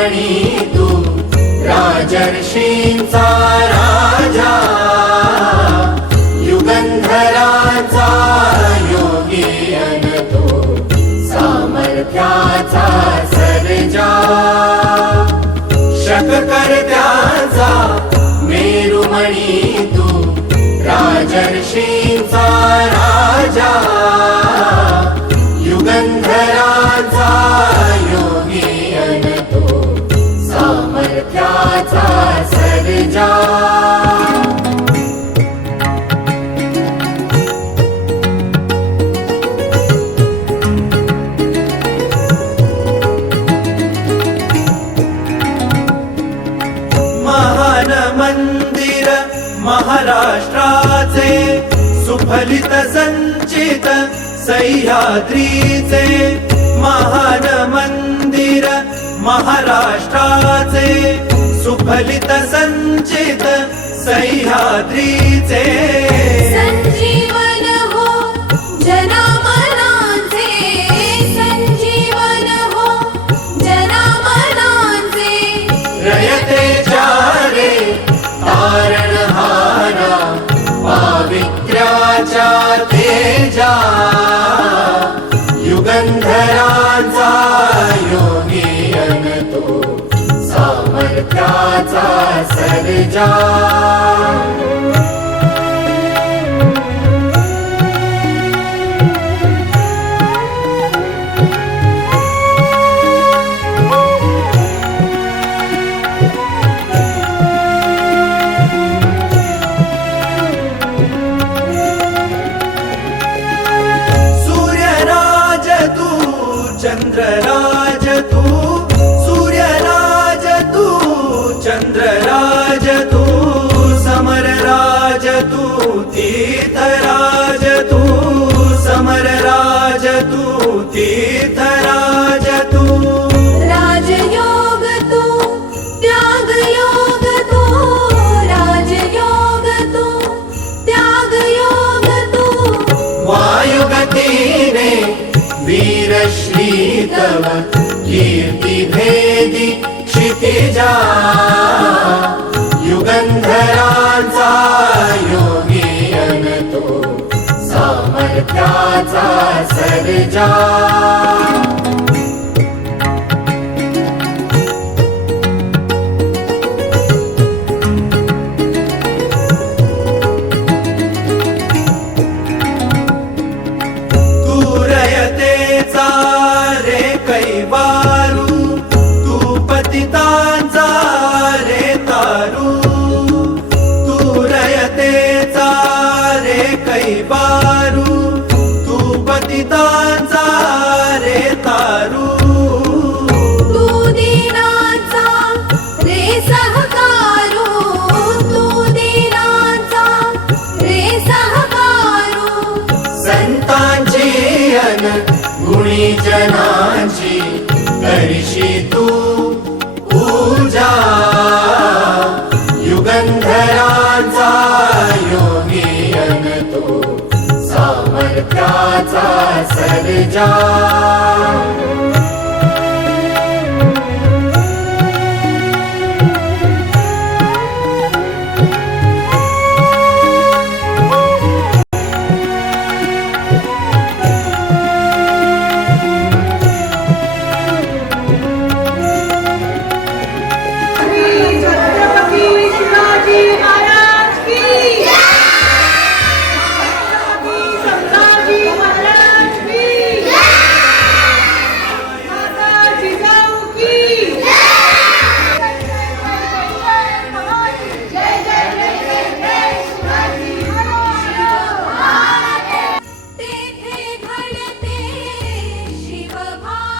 मेरुमणी तू राजर्षींचा राजा, युगंधराचा योगी अन तू सामर्थ्याचा सर्जा, शककर्त्याचा मेरुमणी तू राजर्षींचा राजा, युगंधराचा योगी अन तू सामर्थ्याचा सर्जा. महान मंदिर महाराष्ट्राचे, सुफलित संचित सह्याद्रीचे, महान मंदिर महाराष्ट्राचे, सुफलित संचित सह्याद्रीचे, संजीवन हो जनामनांचे, संजीवन हो जनामनांचे, रयतेच्या रे तारणहारा, पावित्र्याच्या तेजा, युगंधराचा योगी अन तू सामर्थ्याचा सर्जा. चंद्रराज तू, सूर्यराज तू, चंद्रराज तू, समरराज तू, तीर्थराज तू, समरराज तू, तीर्थराज तू, राजयोग तू, त्यागयोग तू, राजयोग तू, त्यागयोग तू, वायुगतीने वीरश्री तव कीर्ति भेदी क्षितिजा, युगंधराचा योगी अन तू सामर्थ्याचा सर्जा. कैवारू तू पतितांचा रे तारू, तू रयतेचा रे कैवारू, तू पतितांचा रे तारू, तू दीनांचा रे सहकारू, तू दीनांचा रे सहकारू, संतांची अन गुणी जनांची करशी तू पूजा, युगंधराचा योगी अन तू सामर्थ्याचा सर्जा.